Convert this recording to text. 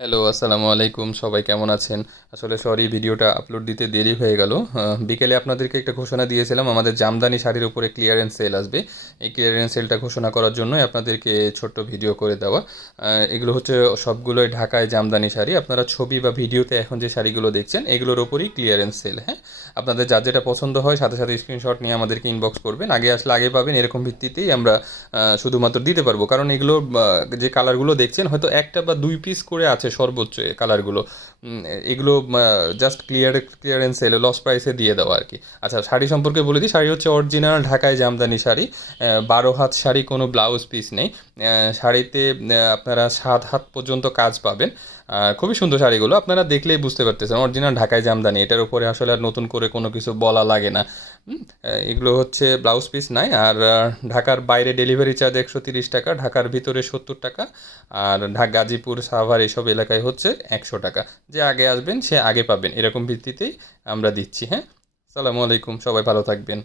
Hello, আসসালামু আলাইকুম। সবাই কেমন আছেন? আসলে সরি ভিডিওটা আপলোড দিতে দেরি হয়ে গেল। বিকেলে আপনাদেরকে একটা ঘোষণা দিয়েছিলাম আমাদের জামদানি শাড়ির উপরে ক্লিয়ারেন্স সেল আসবে। এই ক্লিয়ারেন্স সেলটা ঘোষণা করার জন্যই আপনাদেরকে ছোট্ট ভিডিও করে দেওয়া। এগুলো হচ্ছে সবগুলোই ঢাকায় জামদানি শাড়ি। আপনারা ছবি বা ভিডিওতে এখন যে শাড়িগুলো দেখছেন এগুলোর উপরই ক্লিয়ারেন্স সেল, হ্যাঁ? আপনাদের যার যেটা পছন্দ হয় সাথে, সাথে স্ক্রিনশট নিয়ে আমাদেরকে ইনবক্স করবেন। আগে আসলে আগে পাবেন এরকম ভিত্তিতেই আমরা শুধুমাত্র দিতে পারবো। কারণ এগুলো যে কালারগুলো দেখছেন হয়তো ১ টা বা ২ পিস করে আছে সর্বোচ্চ এই কালারগুলো। এগুলো জাস্ট ক্লিয়ারেন্স সেলে লস প্রাইসে দিয়ে দেওয়া আরকি। আচ্ছা, শাড়ি সম্পর্কে বলে দিই। শাড়ি হচ্ছে অরিজিনাল ঢাকায় জামদানি শাড়ি। ১২ হাত শাড়ি, কোনো ব্লাউজ পিস নেই। শাড়িতে আপনারা ৭ হাত পর্যন্ত কাজ পাবেন। খুবই সুন্দর শাড়িগুলো। আপনারা দেখলেই বুঝতে পারতেছেন অরিজিনাল ঢাকায় জামদানি। এটার উপরে আসলে আর নতুন করে কোনো কিছু বলা লাগে না। এগুলো হচ্ছে ব্লাউজ পিস নাই। আর ঢাকার বাইরে ডেলিভারি চার্জ ১৩০ টাকা, ঢাকার ভিতরে ৭০ টাকা। আর গাজীপুর, সাভার এসব এলাকায় হচ্ছে ১০০ টাকা। যে আগে আসবেন সে আগে পাবেন, এরকম ভিত্তিতেই আমরা দিচ্ছি, হ্যাঁ? আসসালামু আলাইকুম, সবাই ভালো থাকবেন।